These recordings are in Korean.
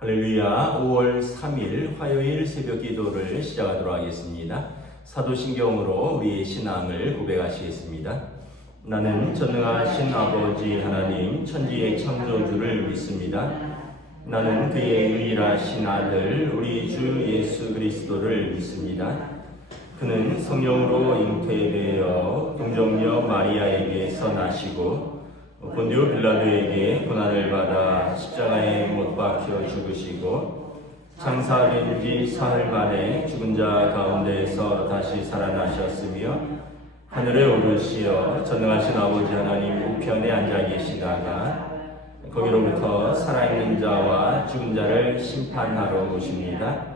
할렐루야. 5월 3일 화요일 새벽 기도를 시작하도록 하겠습니다. 사도신경으로 우리의 신앙을 고백하시겠습니다. 나는 전능하신 아버지 하나님 천지의 창조주를 믿습니다. 나는 그의 유일하신 아들 우리 주 예수 그리스도를 믿습니다. 그는 성령으로 잉태되어 동정녀 마리아에게서 나시고 본디오 빌라도에게 고난을 받아 십자가에 못 박혀 죽으시고 장사된 지 사흘 만에 죽은 자 가운데에서 다시 살아나셨으며 하늘에 오르시어 전능하신 아버지 하나님 우편에 앉아 계시다가 거기로부터 살아있는 자와 죽은 자를 심판하러 오십니다.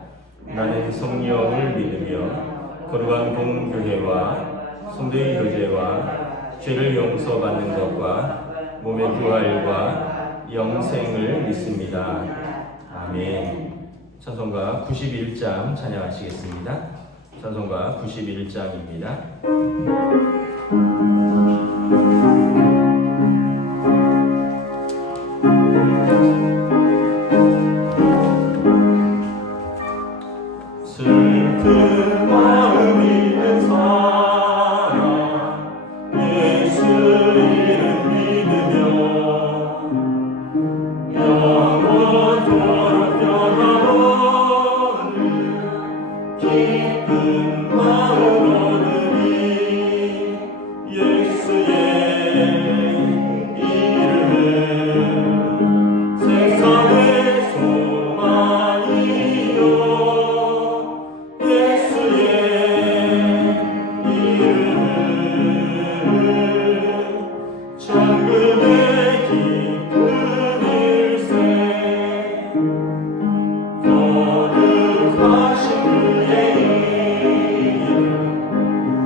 나는 성령을 믿으며 거룩한 공교회와 성도의 교제와 죄를 용서받는 것과 몸의 부활과 영생을 믿습니다. 아멘. 찬송가 91장 찬양하시겠습니다. 찬송가 91장입니다. 슬픈 마음 있는 사람 예수 이름 믿으며 영원토록 변함없는 기쁜 마음 얻으리. 예수의 이름은 세상의 소망이요 예수의 이름은 천국의 깊은 일세 거룩하신 그의 이름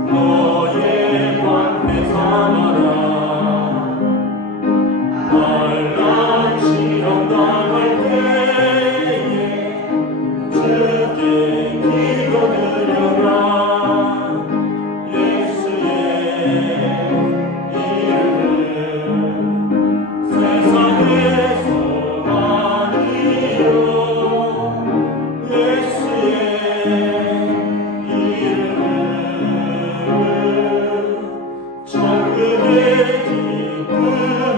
너의 방패 삼아라. 환난 시험 당할 때에 주께 기도드려라. 예수의 이름은 세상의 소망이요 예수의 이름은 천국의 기쁜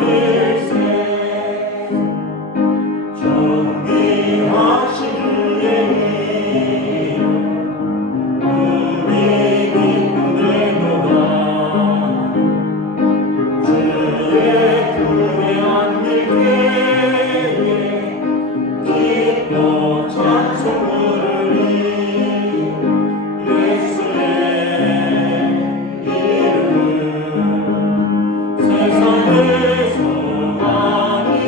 일세 존귀하신 그의 이름 우리 기쁨되도다. 주의 품에 안길 때에 기뻐 찬송 부르리. 예수의 이름은 세상의 소망이요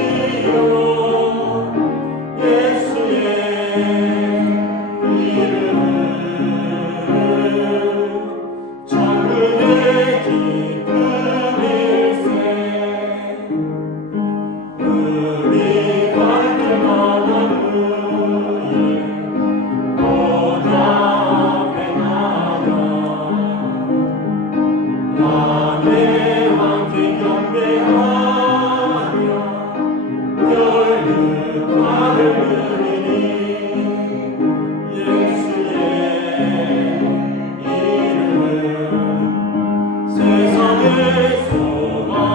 예수의 이름은 천국의 기쁜 일세 우리 갈 때마다 후에 보좌 앞에 나가 나의 함께 경배하며 열륜과를 누리니. 예수의 이름은 세상의 소망이요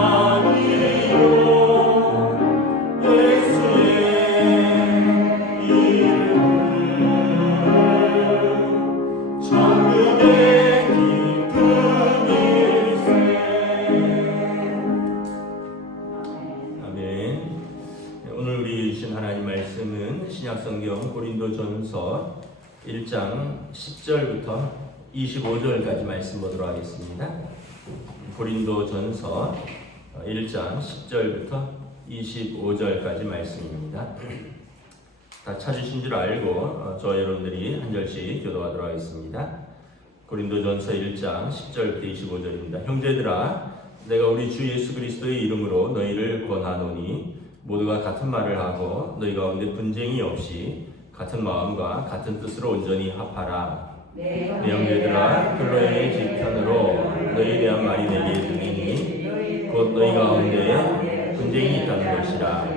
예수의 이름은 천국의 깊은 일세. 아멘. 오늘 우리 주신 하나님 말씀은 신약성경 고린도전서 1장 10절부터 25절까지 말씀 보도록 하겠습니다. 고린도전서 1장 10절부터 25절까지 말씀입니다. 다 찾으신 줄 알고 저 여러분들이 한 절씩 교도하도록 하겠습니다. 고린도전서 1장 10절부터 25절입니다. 형제들아 내가 우리 주 예수 그리스도의 이름으로 너희를 권하노니 모두가 같은 말을 하고 너희 가운데 분쟁이 없이 같은 마음과 같은 뜻으로 온전히 합하라. 내 형제들아 클로에의 지편으로 너희에 대한 말이 내게 들리니 곧 너희 가운데 분쟁이 있다는 것이라.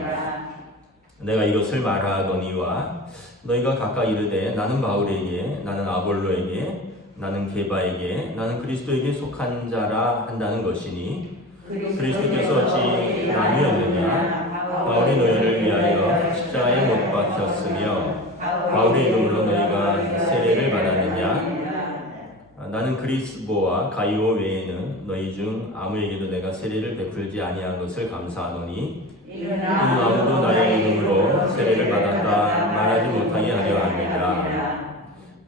내가 이것을 말하거니와 너희가 각각 이르되 나는 바울에게, 나는 아볼로에게, 나는 게바에게, 나는 그리스도에게 속한 자라 한다는 것이니 그리스도께서 어찌 나뉘었느냐? 바울이 너희를 위하여 십자가에 못 박혔으며 바울의 이름으로 너희가 세례를 받았느냐? 나는 그리스보와 가이오 외에는 너희 중 아무에게도 내가 세례를 베풀지 아니한 것을 감사하노니 아무도 나의 이름으로 세례를 받았다 말하지 못하게 하려 합니다.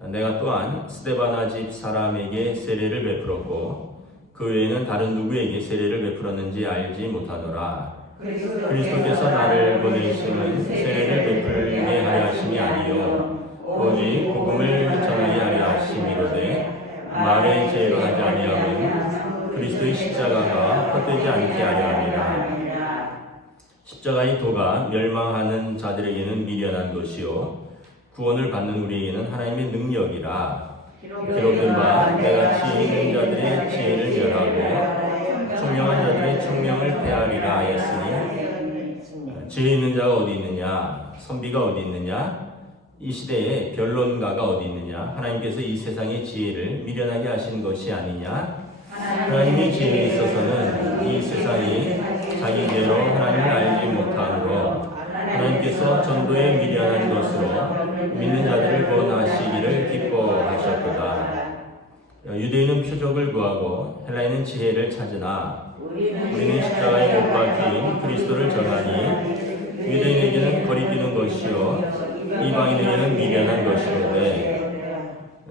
내가 또한 스데바나 집 사람에게 세례를 베풀었고 그 외에는 다른 누구에게 세례를 베풀었는지 알지 못하노라. 그리스도께서 나를 보내심은 세례를 베풀게 하려 하심이 아니요 오직 복음을 전하게 하려 하심이로되 말의 죄로 하지 아니함은 그리스도의 십자가가 헛되지 않게 하려 함이라. 십자가의 도가 멸망하는 자들에게는 미련한 것이요 구원을 받는 우리에게는 하나님의 능력이라. 기록된 바 내가 지혜 있는 자들의 지혜를 멸하고 총명한 자들의 총명을 폐하리라 하였으니 지혜 있는 자가 어디 있느냐? 선비가 어디 있느냐? 이 시대에 변론가가 어디 있느냐? 하나님께서 이 세상의 지혜를 미련하게 하신 것이 아니냐? 하나님의 지혜에 있어서는 이 세상이 자기 죄로 하나님을 알지 못하므로 하나님께서 전도에 미련한 것으로 믿는 자들을 구원하시기를 기뻐하셨도다. 유대인은 표적을 구하고 헬라인은 지혜를 찾으나 우리는 십자가에 못 박힌 그리스도를 전하니 유대인에게는 거리끼는 것이요 이방인에게는 미련한 것이로되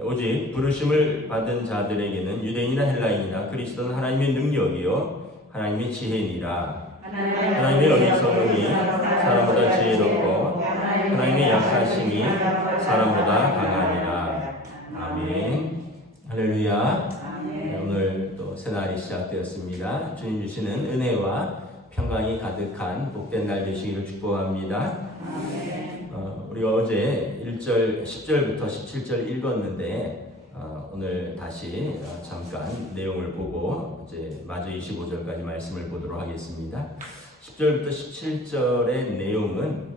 오직 부르심을 받은 자들에게는 유대인이나 헬라인이나 그리스도는 하나님의 능력이요 하나님의 지혜니라. 하나님의 어리석음이 사람보다 지혜롭고 하나님의 약하심이 사람보다 강하니라. 아멘. 할렐루야. 오늘 또 새날이 시작되었습니다. 주님 주시는 은혜와 평강이 가득한 복된 날 되시기를 축복합니다. 우리가 어제 1절, 10절부터 17절 읽었는데 오늘 다시 잠깐 내용을 보고 이제 마저 25절까지 말씀을 보도록 하겠습니다. 10절부터 17절의 내용은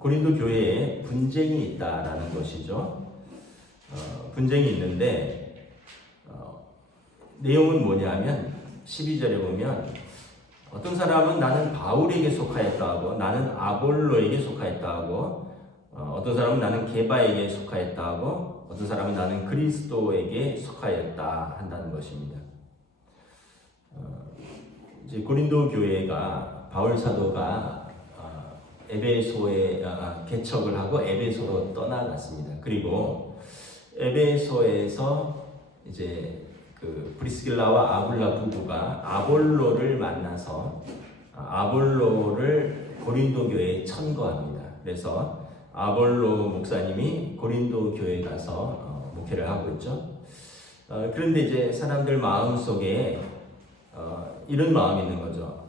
고린도 교회에 분쟁이 있다라는 것이죠. 분쟁이 있는데 내용은 뭐냐면 12절에 보면 어떤 사람은 나는 바울에게 속하였다 하고 나는 아볼로에게 속하였다 하고 어떤 사람은 나는 게바에게 속하였다 하고 어떤 사람은 나는 그리스도에게 속하였다 한다는 것입니다. 이제 고린도 교회가 바울 사도가 에베소에 개척을 하고 에베소로 떠나갔습니다. 그리고 에베소에서 이제 그 브리스길라와 아굴라 부부가 아볼로를 만나서 아볼로를 고린도 교회에 천거합니다. 그래서 아볼로 목사님이 고린도 교회에 가서 목회를 하고 있죠. 그런데 이제 사람들 마음 속에 이런 마음이 있는 거죠.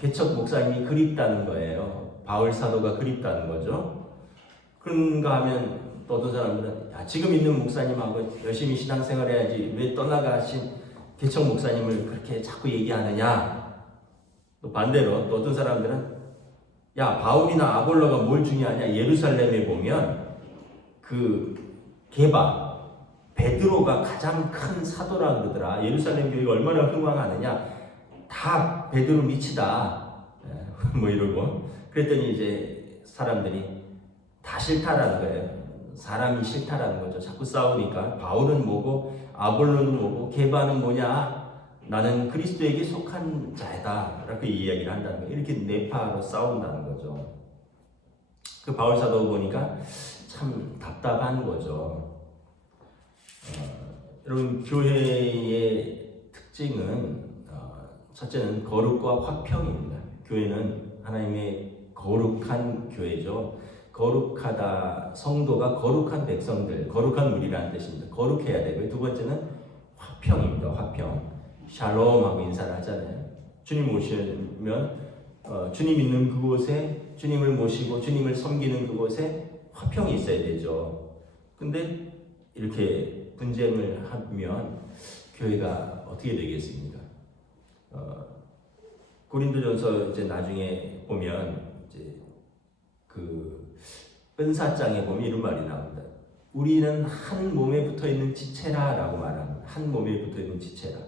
개척 목사님이 그립다는 거예요. 바울 사도가 그립다는 거죠. 그런가 하면 또 어떤 사람들은 지금 있는 목사님하고 열심히 신앙생활 해야지 왜 떠나가신 개척 목사님을 그렇게 자꾸 얘기하느냐. 또 반대로 또 어떤 사람들은 바울이나 아볼로가 뭘 중요하냐. 예루살렘에 보면 그 게바 베드로가 가장 큰 사도라 그러더라. 예루살렘 교회가 얼마나 흥왕하느냐. 다 베드로 밑이다. 뭐 이러고 그랬더니 이제 사람들이 다 싫다라는 거예요. 사람이 싫다라는 거죠. 자꾸 싸우니까 바울은 뭐고 아볼로는 뭐고 게바는 뭐냐. 나는 그리스도에게 속한 자이다. 이렇게 이야기를 한다는 거예요. 이렇게 네파로 싸운다는 거죠. 그 바울 사도 보니까 참 답답한 거죠. 여러분 교회의 특징은 첫째는 거룩과 화평입니다. 교회는 하나님의 거룩한 교회죠. 거룩하다, 성도가 거룩한 백성들, 거룩한 무리라는 뜻입니다. 거룩해야 되고요. 두 번째는 화평입니다. 화평. 샬롬하고 인사를 하잖아요. 주님 오시면 주님 있는 그곳에 주님을 모시고 주님을 섬기는 그곳에 화평이 있어야 되죠. 근데 이렇게 분쟁을 하면 교회가 어떻게 되겠습니까? 고린도전서 이제 나중에 보면 이제 그 은사장에 보면 이런 말이 나옵니다. 우리는 한 몸에 붙어 있는 지체라라고 말합니다. 한 몸에 붙어 있는 지체라.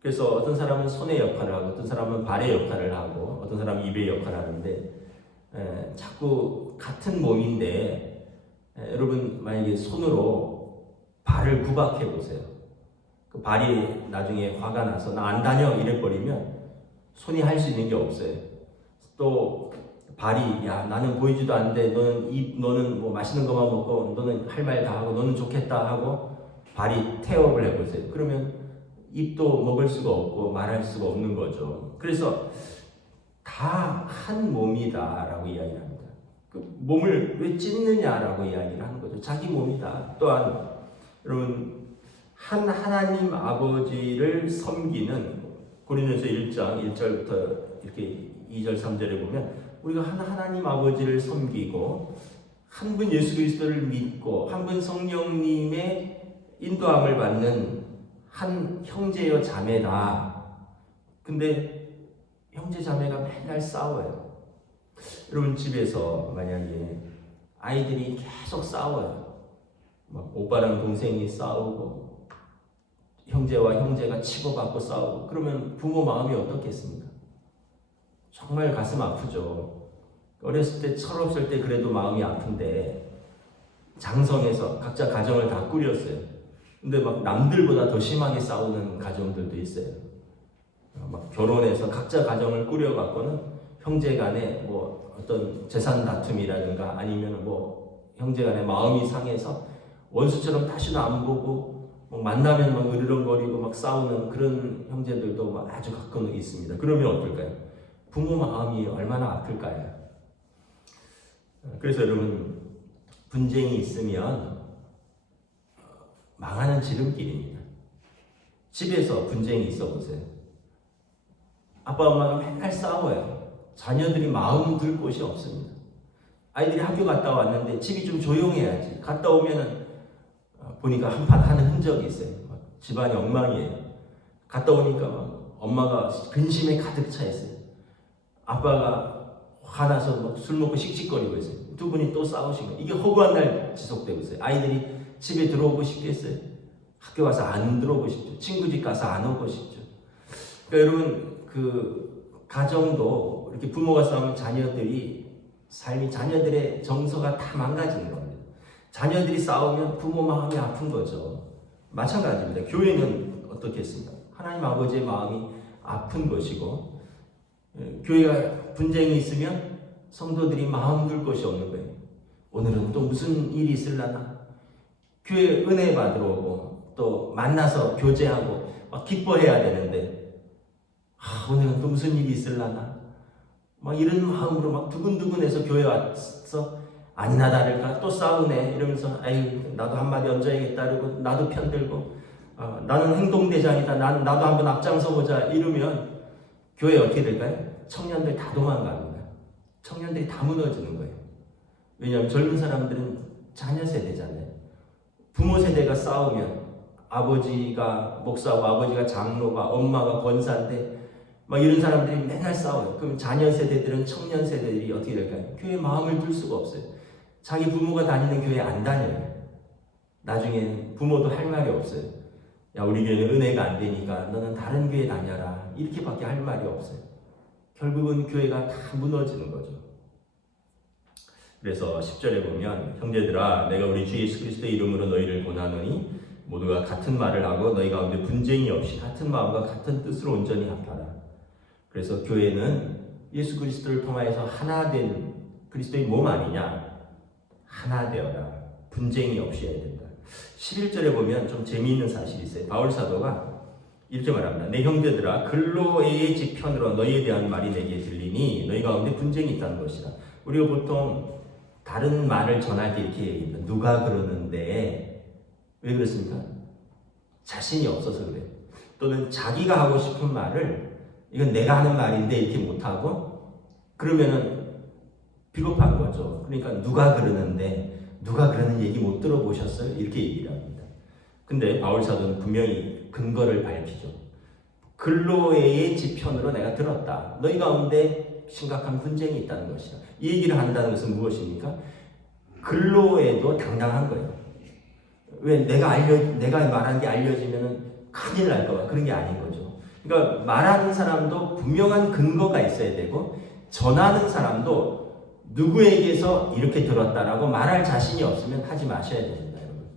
그래서 어떤 사람은 손의 역할을 하고, 어떤 사람은 발의 역할을 하고, 어떤 사람은 입의 역할을 하는데, 자꾸 같은 몸인데, 여러분 만약에 손으로 발을 구박해 보세요. 그 발이 나중에 화가 나서 나 안 다녀 이래버리면 손이 할 수 있는 게 없어요. 또 발이 야 나는 보이지도 않는데 너는 뭐 맛있는 것만 먹고 너는 할 말 다 하고 너는 좋겠다 하고 발이 태업을 해보세요. 그러면 입도 먹을 수가 없고 말할 수가 없는 거죠. 그래서 다 한 몸이다라고 이야기를 합니다. 그 몸을 왜 찢느냐라고 이야기를 하는 거죠. 자기 몸이다. 또한 여러분 한 하나님 아버지를 섬기는 고린도전서 1장 1절부터 이렇게 2절 3절에 보면 우리가 한 하나님 아버지를 섬기고 한 분 예수 그리스도를 믿고 한 분 성령님의 인도함을 받는 한 형제여 자매다. 근데 형제 자매가 맨날 싸워요. 여러분 집에서 만약에 아이들이 계속 싸워요. 막 오빠랑 동생이 싸우고 형제와 형제가 치고받고 싸우고 그러면 부모 마음이 어떻겠습니까? 정말 가슴 아프죠. 어렸을 때 철없을 때 그래도 마음이 아픈데 장성해서 각자 가정을 다 꾸렸어요. 근데 막 남들보다 더 심하게 싸우는 가정들도 있어요. 막 결혼해서 각자 가정을 꾸려갖고는 형제 간에 뭐 어떤 재산 다툼이라든가 아니면 뭐 형제 간에 마음이 상해서 원수처럼 다시는 안 보고 만나면 막 으르렁거리고 막 싸우는 그런 형제들도 막 아주 가끔 있습니다. 그러면 어떨까요? 부모 마음이 얼마나 아플까요? 그래서 여러분 분쟁이 있으면 망하는 지름길입니다. 집에서 분쟁이 있어 보세요. 아빠 엄마가 맨날 싸워요. 자녀들이 마음 둘 곳이 없습니다. 아이들이 학교 갔다 왔는데 집이 좀 조용해야지. 갔다 오면은 보니까 한판 하는 흔적이 있어요. 집안이 엉망이에요. 갔다 오니까 막 엄마가 근심에 가득 차 있어요. 아빠가 화나서 막 술 먹고 씩씩거리고 있어요. 두 분이 또 싸우시고 이게 허구한 날 지속되고 있어요. 아이들이 집에 들어오고 싶겠어요? 학교 가서 안 들어오고 싶죠. 친구 집 가서 안 오고 싶죠. 그러니까 여러분 그 가정도 이렇게 부모가 싸우면 자녀들의 정서가 다 망가지는 겁니다. 자녀들이 싸우면 부모 마음이 아픈 거죠. 마찬가지입니다. 교회는 어떻겠습니까? 하나님 아버지의 마음이 아픈 것이고 교회가 분쟁이 있으면 성도들이 마음 둘 것이 없는 거예요. 오늘은 또 무슨 일이 있으려나? 교회 은혜 받으러 오고 또 만나서 교제하고 막 기뻐해야 되는데 오늘은 또 무슨 일이 있으려나? 막 이런 마음으로 막 두근두근해서 교회 와서 아니나 다를까 또 싸우네 이러면서 아유 나도 한마디 얹어야겠다 그러고 나도 편들고 나는 행동대장이다 나도 한번 앞장서 보자 이러면 교회 어떻게 될까요? 청년들 다 도망갑니다. 청년들이 다 무너지는 거예요. 왜냐하면 젊은 사람들은 자녀 세대잖아요. 부모 세대가 싸우면 아버지가 목사고 아버지가 장로가 엄마가 권사인데 막 이런 사람들이 맨날 싸워요. 그럼 자녀 세대들은 청년 세대들이 어떻게 될까요? 교회에 마음을 둘 수가 없어요. 자기 부모가 다니는 교회 안 다녀요. 나중에 부모도 할 말이 없어요. 야 우리 교회는 은혜가 안 되니까 너는 다른 교회 다녀라. 이렇게밖에 할 말이 없어요. 결국은 교회가 다 무너지는 거죠. 그래서 10절에 보면 형제들아 내가 우리 주 예수 그리스도의 이름으로 너희를 권하노니 모두가 같은 말을 하고 너희 가운데 분쟁이 없이 같은 마음과 같은 뜻으로 온전히 합하라. 그래서 교회는 예수 그리스도를 통하여서 하나 된 그리스도의 몸 아니냐? 하나 되어라. 분쟁이 없이 해야 된다. 11절에 보면 좀 재미있는 사실이 있어요. 바울 사도가 이렇게 말합니다. 내 형제들아 글로에의 지편으로 너희에 대한 말이 내게 들리니 너희 가운데 분쟁이 있다는 것이다. 우리가 보통 다른 말을 전할 때 이렇게 얘기합니다. 누가 그러는데 왜 그렇습니까? 자신이 없어서 그래요. 또는 자기가 하고 싶은 말을 이건 내가 하는 말인데 이렇게 못하고 그러면은 비겁한 거죠. 그러니까 누가 그러는데 누가 그러는 얘기 못 들어보셨어요? 이렇게 얘기를 합니다. 근데 바울 사도는 분명히 근거를 밝히죠. 글로에의 지편으로 내가 들었다. 너희 가운데 심각한 분쟁이 있다는 것이야. 이 얘기를 한다는 것은 무엇입니까? 근로에도 당당한 거예요. 왜 내가 말한 게 알려지면은 큰일 날까 봐 그런 게 아닌 거죠. 그러니까 말하는 사람도 분명한 근거가 있어야 되고 전하는 사람도 누구에게서 이렇게 들었다라고 말할 자신이 없으면 하지 마셔야 됩니다, 여러분.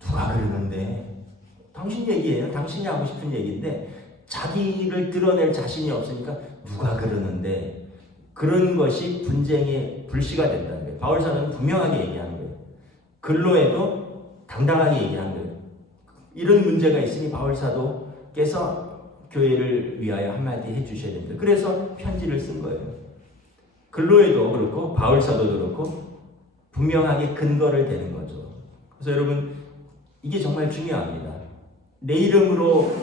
누가 그러는데 당신 얘기예요. 당신이 하고 싶은 얘기인데 자기를 드러낼 자신이 없으니까 누가 그러는데 그런 것이 분쟁의 불씨가 된다는 거예요. 바울사는 분명하게 얘기하는 거예요. 근로에도 당당하게 얘기한 거예요. 이런 문제가 있으니 바울사도께서 교회를 위하여 한마디 해주셔야 됩니다. 그래서 편지를 쓴 거예요. 근로에도 그렇고 바울사도도 그렇고 분명하게 근거를 대는 거죠. 그래서 여러분 이게 정말 중요합니다. 내 이름으로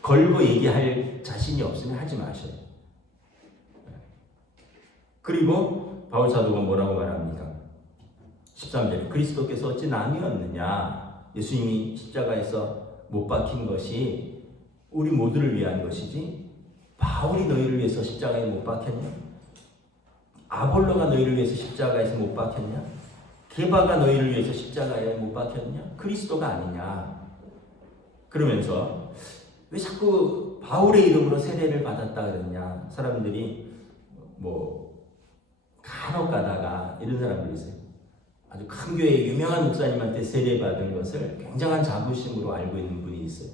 걸고 얘기할 자신이 없으면 하지 마셔요. 그리고 바울사도가 뭐라고 말합니까? 13절에 그리스도께서 어찌 남이었느냐? 예수님이 십자가에서 못 박힌 것이 우리 모두를 위한 것이지 바울이 너희를 위해서 십자가에 못 박혔냐? 아볼로가 너희를 위해서 십자가에서 못 박혔냐? 게바가 너희를 위해서 십자가에 못 박혔냐? 그리스도가 아니냐? 그러면서 왜 자꾸 바울의 이름으로 세례를 받았다 그러냐? 사람들이 간혹 가다가 이런 사람들이 있어요. 아주 큰 교회 유명한 목사님한테 세례 받은 것을 굉장한 자부심으로 알고 있는 분이 있어요.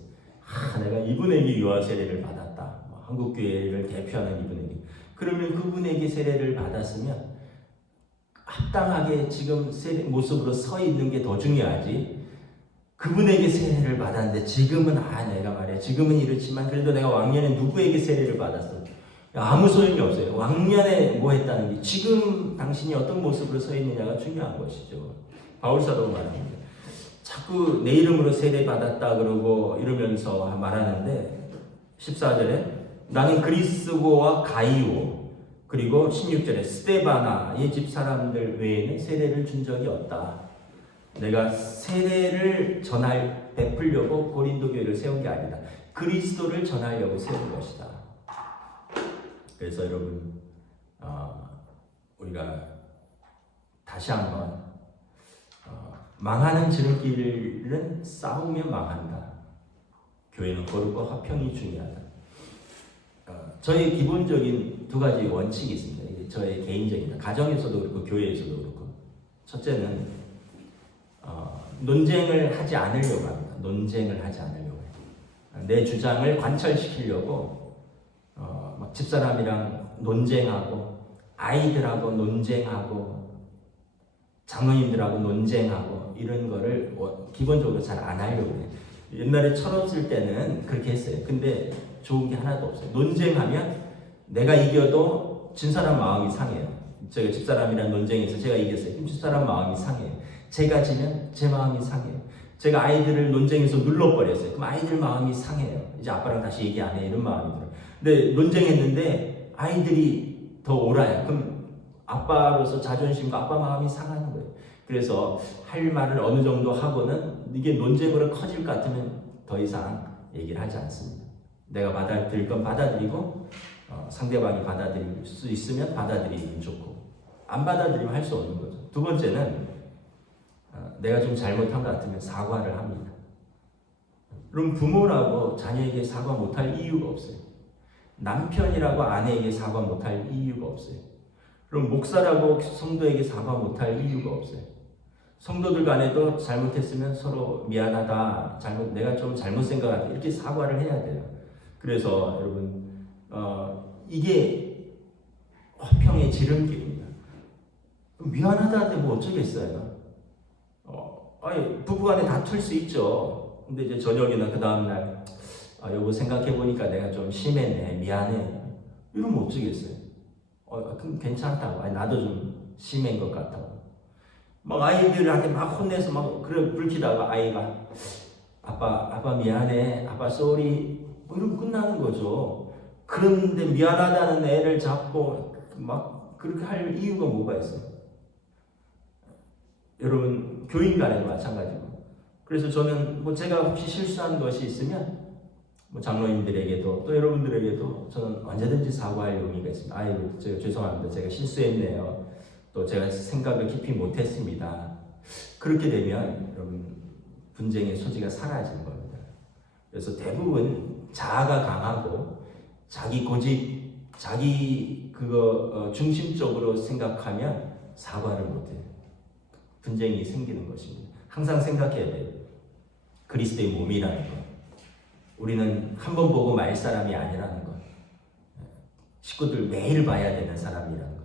내가 이분에게 유아 세례를 받았다. 한국 교회를 대표하는 이분에게. 그러면 그분에게 세례를 받았으면 합당하게 지금 세례 모습으로 서 있는 게 더 중요하지. 그분에게 세례를 받았는데 지금은 내가 말이야. 지금은 이렇지만 그래도 내가 왕년에 누구에게 세례를 받았어. 아무 소용이 없어요. 왕년에 뭐 했다는 게 지금 당신이 어떤 모습으로 서 있느냐가 중요한 것이죠. 바울사도가 말합니다. 자꾸 내 이름으로 세례 받았다 그러고 이러면서 말하는데 14절에 나는 그리스도와 가이오 그리고 16절에 스데바나의 집 사람들 외에는 세례를 준 적이 없다. 내가 세례를 베풀려고 고린도 교회를 세운 게 아니다. 그리스도를 전하려고 세운 것이다. 그래서 여러분 우리가 다시 한번 망하는 지름길은 싸우면 망한다. 교회는 거룩과 화평이 중요하다. 저의 기본적인 두 가지 원칙이 있습니다. 이게 저의 개인적인 가정에서도 그렇고 교회에서도 그렇고 첫째는 논쟁을 하지 않으려고 합니다. 논쟁을 하지 않으려고 해요. 내 주장을 관철시키려고 막 집사람이랑 논쟁하고 아이들하고 논쟁하고 장로님들하고 논쟁하고 이런 거를 기본적으로 잘 안 하려고 해요. 옛날에 철없을 때는 그렇게 했어요. 근데 좋은 게 하나도 없어요. 논쟁하면 내가 이겨도 진 사람 마음이 상해요. 제가 집사람이랑 논쟁에서 제가 이겼어요. 그럼 집사람 마음이 상해요. 제가 지면 제 마음이 상해요. 제가 아이들을 논쟁에서 눌러버렸어요. 그럼 아이들 마음이 상해요. 이제 아빠랑 다시 얘기 안 해. 이런 마음이 들어요. 근데 논쟁했는데 아이들이 더 옳아요. 그럼 아빠로서 자존심과 아빠 마음이 상하는 거예요. 그래서 할 말을 어느 정도 하고는 이게 논쟁으로 커질 것 같으면 더 이상 얘기를 하지 않습니다. 내가 받아들일 건 받아들이고 상대방이 받아들일 수 있으면 받아들이면 좋고 안 받아들이면 할 수 없는 거죠. 두 번째는 내가 좀 잘못한 것 같으면 사과를 합니다. 그럼 부모라고 자녀에게 사과 못할 이유가 없어요. 남편이라고 아내에게 사과 못할 이유가 없어요. 그럼 목사라고 성도에게 사과 못할 이유가 없어요. 성도들 간에도 잘못했으면 서로 미안하다, 내가 좀 잘못 생각했다 이렇게 사과를 해야 돼요. 그래서 여러분 이게 화평의 지름길입니다. 미안하다는데 뭐 어쩌겠어요. 부부간에 다툴 수 있죠. 근데 이제 저녁이나 그 다음날 여보 생각해보니까 내가 좀 심했네, 미안해 이러면 어쩌겠어요. 그럼 괜찮다고. 나도 좀 심한 것 같다고. 막 아이들한테 막 혼내서 막 그래 불키다가 아이가 아빠 미안해, 아빠 쏘리 이러면 끝나는 거죠. 그런데 미안하다는 애를 잡고 막 그렇게 할 이유가 뭐가 있어요? 여러분 교인 간에도 마찬가지고. 그래서 저는 제가 혹시 실수한 것이 있으면 뭐 장로님들에게도 또 여러분들에게도 저는 언제든지 사과할 용의가 있습니다. 아이고, 제가 죄송합니다. 제가 실수했네요. 또 제가 생각을 깊이 못했습니다. 그렇게 되면 여러분 분쟁의 소지가 사라지는 겁니다. 그래서 대부분 자아가 강하고 자기 고집, 자기 그거 중심적으로 생각하면 사과를 못해요. 분쟁이 생기는 것입니다. 항상 생각해야 돼요. 그리스도의 몸이라는 것. 우리는 한 번 보고 말 사람이 아니라는 것. 식구들 매일 봐야 되는 사람이라는 것.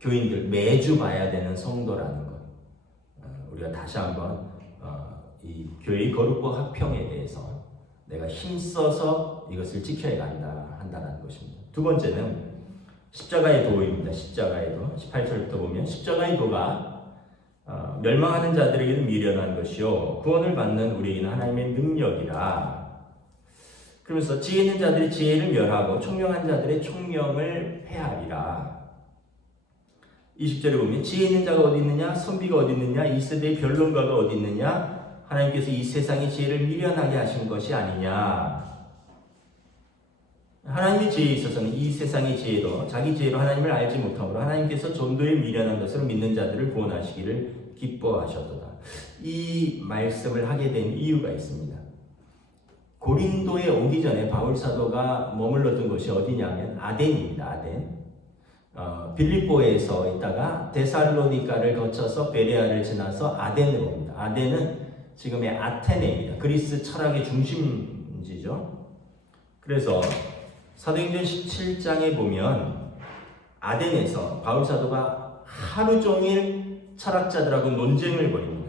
교인들 매주 봐야 되는 성도라는 것. 우리가 다시 한번 이 교회의 거룩과 화평에 대해서 내가 힘써서 이것을 지켜야 한다는 것입니다. 두 번째는 십자가의 도입니다. 십자가의 도. 18절부터 보면 십자가의 도가 멸망하는 자들에게는 미련한 것이요 구원을 받는 우리에게는 하나님의 능력이라. 그러면서 지혜 있는 자들이 지혜를 멸하고 총명한 자들의 총명을 폐하리라. 20절에 보면 지혜 있는 자가 어디 있느냐, 선비가 어디 있느냐, 이 세대의 변론가가 어디 있느냐, 하나님께서 이 세상의 지혜를 미련하게 하신 것이 아니냐. 하나님의 지혜에 있어서는 이 세상의 지혜로, 자기 지혜로 하나님을 알지 못하므로 하나님께서 전도에 미련한 것으로 믿는 자들을 구원하시기를 기뻐하셨도다. 이 말씀을 하게 된 이유가 있습니다. 고린도에 오기 전에 바울 사도가 머물렀던 곳이 어디냐면 아덴입니다. 아덴. 빌립보에서 있다가 데살로니가를 거쳐서 베레아를 지나서 아덴으로 옵니다. 아덴은 지금의 아테네입니다. 그리스 철학의 중심지죠. 그래서 사도행전 17장에 보면 아덴에서 바울 사도가 하루 종일 철학자들하고 논쟁을 벌입니다.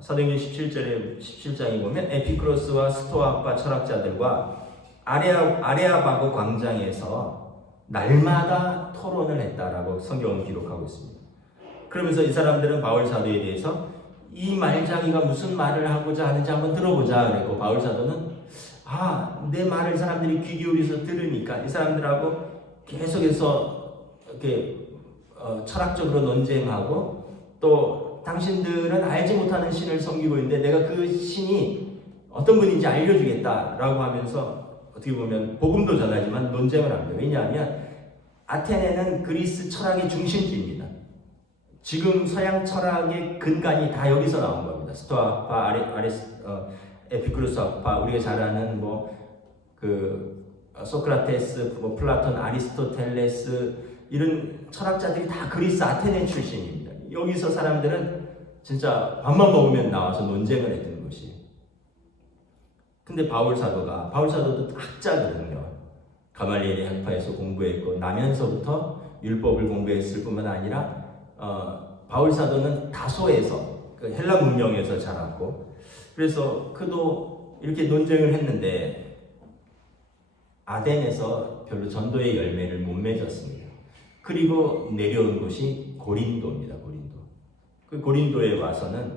사도행전 17장에 보면 에피크로스와 스토아파 철학자들과 아레아바고 광장에서 날마다 토론을 했다라고 성경은 기록하고 있습니다. 그러면서 이 사람들은 바울 사도에 대해서 이 말장이가 무슨 말을 하고자 하는지 한번 들어보자 그랬고, 바울 사도는 내 말을 사람들이 귀 기울여서 들으니까 이 사람들하고 계속해서 이렇게 철학적으로 논쟁하고, 또 당신들은 알지 못하는 신을 섬기고 있는데 내가 그 신이 어떤 분인지 알려주겠다라고 하면서 어떻게 보면 복음도 전하지만 논쟁을 합니다. 왜냐하면 아테네는 그리스 철학의 중심지입니다. 지금 서양 철학의 근간이 다 여기서 나온 겁니다. 스토아파, 에피쿠로스파, 우리가 잘 아는 소크라테스, 플라톤, 아리스토텔레스 이런 철학자들이 다 그리스 아테네 출신입니다. 여기서 사람들은 진짜 밥만 먹으면 나와서 논쟁을 했던 것이. 근데 바울 사도도 학자거든요. 가말리엘의 학파에서 공부했고 나면서부터 율법을 공부했을 뿐만 아니라 바울 사도는 다소에서 그 헬라 문명에서 자랐고, 그래서 그도 이렇게 논쟁을 했는데 아덴에서 별로 전도의 열매를 못 맺었습니다. 그리고 내려온 곳이 고린도입니다. 그 고린도에 와서는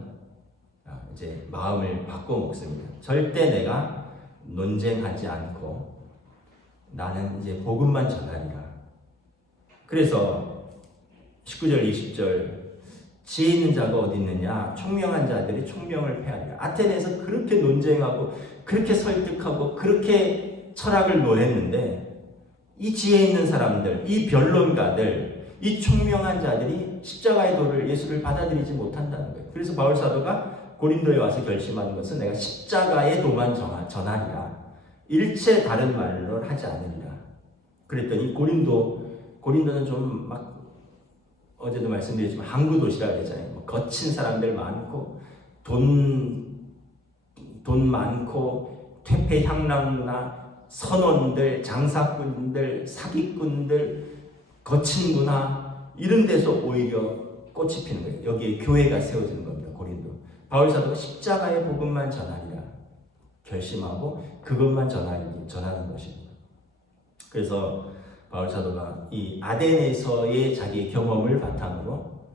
이제 마음을 바꿔 먹습니다. 절대 내가 논쟁하지 않고 나는 이제 복음만 전하리라. 그래서 19절 20절 지혜 있는 자가 어디 있느냐, 총명한 자들이 총명을 폐하리라. 아테네에서 그렇게 논쟁하고 그렇게 설득하고 그렇게 철학을 논했는데 이 지혜 있는 사람들, 이 변론가들, 이 총명한 자들이 십자가의 도를, 예수를 받아들이지 못한다는 거예요. 그래서 바울 사도가 고린도에 와서 결심하는 것은 내가 십자가의 도만 전하리라. 일체 다른 말로 하지 않으리라. 그랬더니 고린도는 좀 막 어제도 말씀드렸지만 항구 도시라 그랬잖아요. 거친 사람들 많고 돈 많고 퇴폐향락나 선원들, 장사꾼들, 사기꾼들, 거친 문화 이런 데서 오히려 꽃이 피는 거예요. 여기에 교회가 세워지는 겁니다. 고린도. 바울 사도가 십자가의 복음만 전하리라 결심하고 그것만 전하는 것입니다. 그래서 바울 사도가 이 아덴에서의 자기의 경험을 바탕으로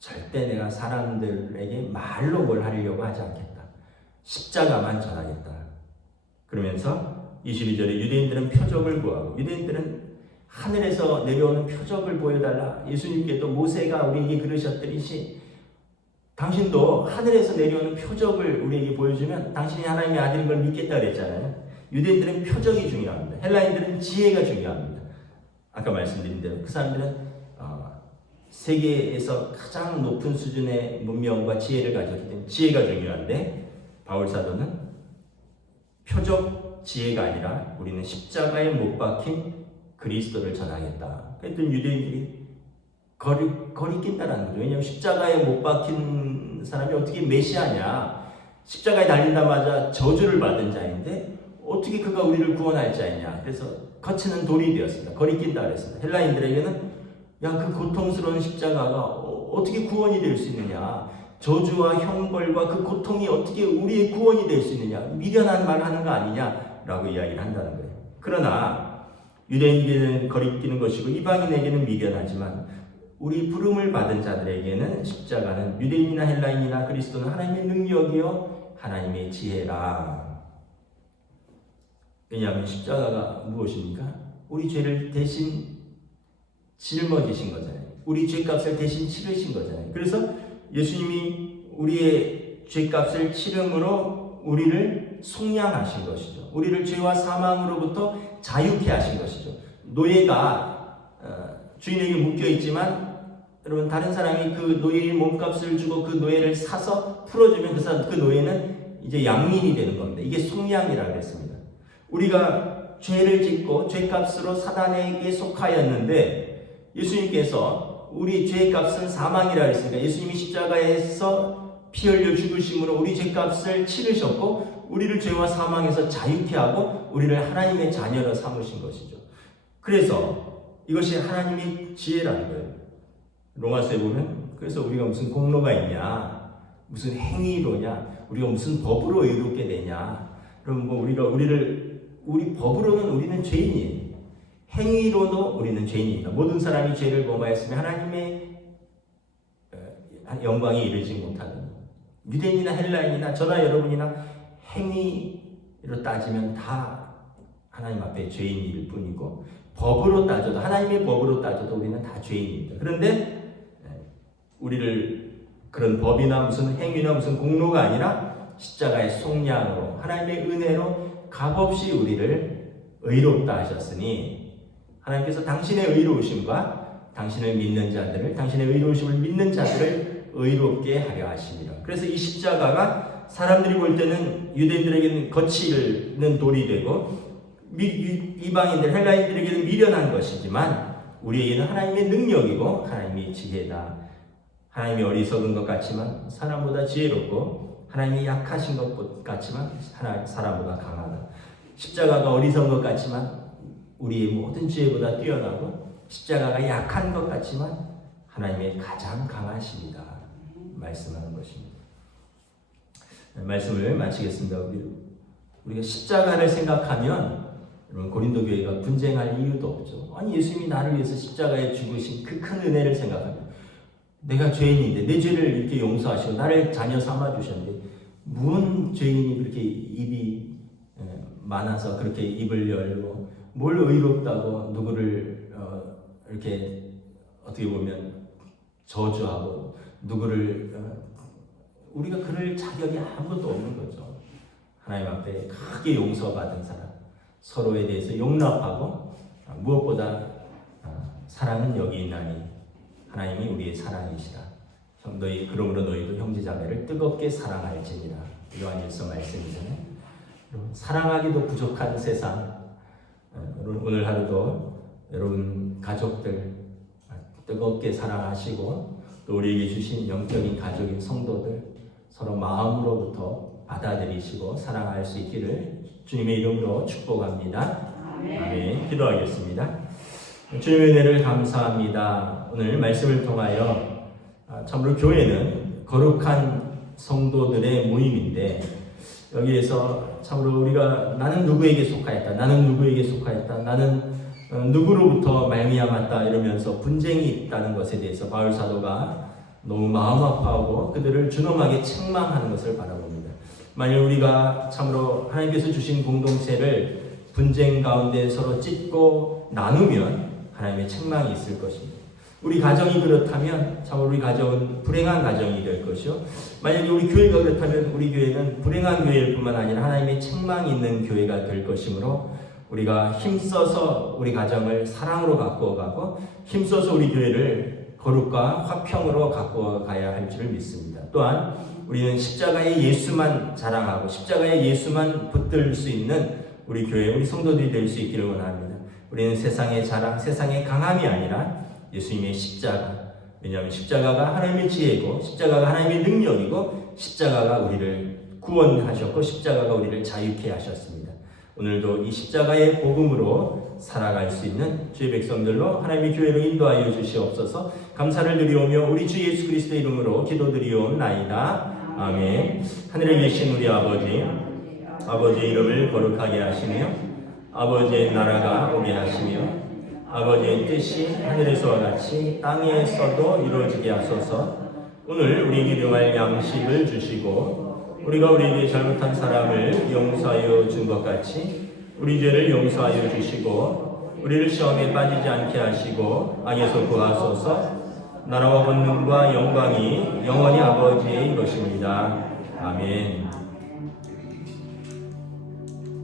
절대 내가 사람들에게 말로 뭘 하려고 하지 않겠다. 십자가만 전하겠다. 그러면서 22절에 유대인들은 표적을 구하고, 유대인들은 하늘에서 내려오는 표적을 보여달라. 예수님께도 모세가 우리에게 그러셨듯이 당신도 하늘에서 내려오는 표적을 우리에게 보여주면 당신이 하나님의 아들인 걸 믿겠다 그랬잖아요. 유대인들은 표적이 중요합니다. 헬라인들은 지혜가 중요합니다. 아까 말씀드린 대로 그 사람들은 세계에서 가장 높은 수준의 문명과 지혜를 가졌기 때문에 지혜가 중요한데, 바울 사도는 표적 지혜가 아니라 우리는 십자가에 못 박힌 그리스도를 전하겠다. 그랬더니 유대인들이 거리낀다라는 거죠. 왜냐하면 십자가에 못 박힌 사람이 어떻게 메시아냐, 십자가에 달린다마자 저주를 받은 자인데 어떻게 그가 우리를 구원할 자이냐. 그래서 거치는 돌이 되었습니다. 거리낀다 그랬습니다. 헬라인들에게는 그 고통스러운 십자가가 어떻게 구원이 될 수 있느냐, 저주와 형벌과 그 고통이 어떻게 우리의 구원이 될 수 있느냐, 미련한 말 하는 거 아니냐라고 이야기를 한다는 거예요. 그러나 유대인에게는 거리끼는 것이고 이방인에게는 미련하지만 우리 부름을 받은 자들에게는 십자가는 유대인이나 헬라인이나 그리스도는 하나님의 능력이요 하나님의 지혜라. 왜냐하면 십자가가 무엇입니까? 우리 죄를 대신 짊어지신 거잖아요. 우리 죄값을 대신 치르신 거잖아요. 그래서 예수님이 우리의 죄값을 치름으로 우리를 속량하신 것이죠. 우리를 죄와 사망으로부터 자유케 하신 것이죠. 노예가 주인에게 묶여 있지만 여러분 다른 사람이 그 노예의 몸값을 주고 그 노예를 사서 풀어주면 그 노예는 이제 양민이 되는 겁니다. 이게 속량이라고 했습니다. 우리가 죄를 짓고 죄값으로 사단에게 속하였는데 예수님께서 우리 죄값은 사망이라고 했으니까 예수님이 십자가에서 피 흘려 죽으심으로 우리 죄값을 치르셨고 우리를 죄와 사망에서 자유케 하고 우리를 하나님의 자녀로 삼으신 것이죠. 그래서 이것이 하나님의 지혜라는 거예요. 로마서에 보면 그래서 우리가 무슨 공로가 있냐, 무슨 행위로냐, 우리가 무슨 법으로 의롭게 되냐. 그럼 우리 법으로는 우리는 죄인이에요. 행위로도 우리는 죄인입니다. 모든 사람이 죄를 범하였으며 하나님의 영광에 이르지 못하더니 유대인이나 헬라인이나 저나 여러분이나 행위로 따지면 다 하나님 앞에 죄인일 뿐이고 법으로 따져도 하나님의 법으로 따져도 우리는 다 죄인입니다. 그런데 우리를 그런 법이나 무슨 행위나 무슨 공로가 아니라 십자가의 속량으로 하나님의 은혜로 값없이 우리를 의롭다 하셨으니 하나님께서 당신의 의로우심과 당신을 믿는 자들을, 당신의 의로우심을 믿는 자들을 의롭게 하려 하십니다. 그래서 이 십자가가 사람들이 볼 때는 유대인들에게는 거치는 돌이 되고 이방인들, 헬라인들에게는 미련한 것이지만 우리에게는 하나님의 능력이고 하나님의 지혜다. 하나님이 어리석은 것 같지만 사람보다 지혜롭고 하나님이 약하신 것 같지만 사람보다 강하다. 십자가가 어리석은 것 같지만 우리의 모든 지혜보다 뛰어나고 십자가가 약한 것 같지만 하나님의 가장 강하십니다. 말씀하는 것입니다. 말씀을 마치겠습니다. 우리가 십자가를 생각하면 여러분 고린도 교회가 분쟁할 이유도 없죠. 아니 예수님이 나를 위해서 십자가에 죽으신 그 큰 은혜를 생각하면 내가 죄인인데 내 죄를 이렇게 용서하시고 나를 자녀 삼아 주셨는데 무슨 죄인이 그렇게 입이 많아서 그렇게 입을 열고 뭘 의롭다고 누구를 이렇게 어떻게 보면 저주하고 누구를 우리가 그럴 자격이 아무것도 없는 거죠. 하나님 앞에 크게 용서받은 사람, 서로에 대해서 용납하고 무엇보다 사랑은 여기 있나니 하나님이 우리의 사랑이시라. 그러므로 너희도 형제자매를 뜨겁게 사랑할지니라. 요한일서 말씀이잖아요. 사랑하기도 부족한 세상, 오늘 하루도 여러분 가족들 뜨겁게 사랑하시고 또 우리에게 주신 영적인 가족인 성도들 서로 마음으로부터 받아들이시고 사랑할 수 있기를 주님의 이름으로 축복합니다. 아멘. 기도하겠습니다. 주님의 은혜를 감사합니다. 오늘 말씀을 통하여 참으로 교회는 거룩한 성도들의 모임인데 여기에서 참으로 우리가 나는 누구에게 속하였다, 나는 누구에게 속하였다, 나는 누구로부터 말미암았다 이러면서 분쟁이 있다는 것에 대해서 바울 사도가 너무 마음 아파하고 그들을 준엄하게 책망하는 것을 바라봅니다. 만일 우리가 참으로 하나님께서 주신 공동체를 분쟁 가운데 서로 찢고 나누면 하나님의 책망이 있을 것입니다. 우리 가정이 그렇다면 참 우리 가정은 불행한 가정이 될 것이요. 만약에 우리 교회가 그렇다면 우리 교회는 불행한 교회일 뿐만 아니라 하나님의 책망이 있는 교회가 될 것이므로 우리가 힘써서 우리 가정을 사랑으로 바꾸어가고 힘써서 우리 교회를 거룩과 화평으로 바꾸어가야 할 줄을 믿습니다. 또한 우리는 십자가의 예수만 자랑하고 십자가의 예수만 붙들 수 있는 우리 교회, 우리 성도들이 될 수 있기를 원합니다. 우리는 세상의 자랑, 세상의 강함이 아니라 예수님의 십자가, 왜냐하면 십자가가 하나님의 지혜이고 십자가가 하나님의 능력이고 십자가가 우리를 구원하셨고 십자가가 우리를 자유케 하셨습니다. 오늘도 이 십자가의 복음으로 살아갈 수 있는 주의 백성들로 하나님의 교회로 인도하여 주시옵소서. 감사를 드리오며 우리 주 예수 그리스도의 이름으로 기도드리옵나이다. 아멘. 하늘에 계신 우리 아버지의 이름을 거룩하게 하시며 아버지의 나라가 오게 하시며 아버지의 뜻이 하늘에서와 같이 땅에서도 이루어지게 하소서. 오늘 우리에게 일용할 양식을 주시고 우리가 우리에게 잘못한 사람을 용서하여 준 것 같이 우리 죄를 용서하여 주시고 우리를 시험에 빠지지 않게 하시고 악에서 구하소서. 나라와 권능과 영광이 영원히 아버지의 것입니다. 아멘.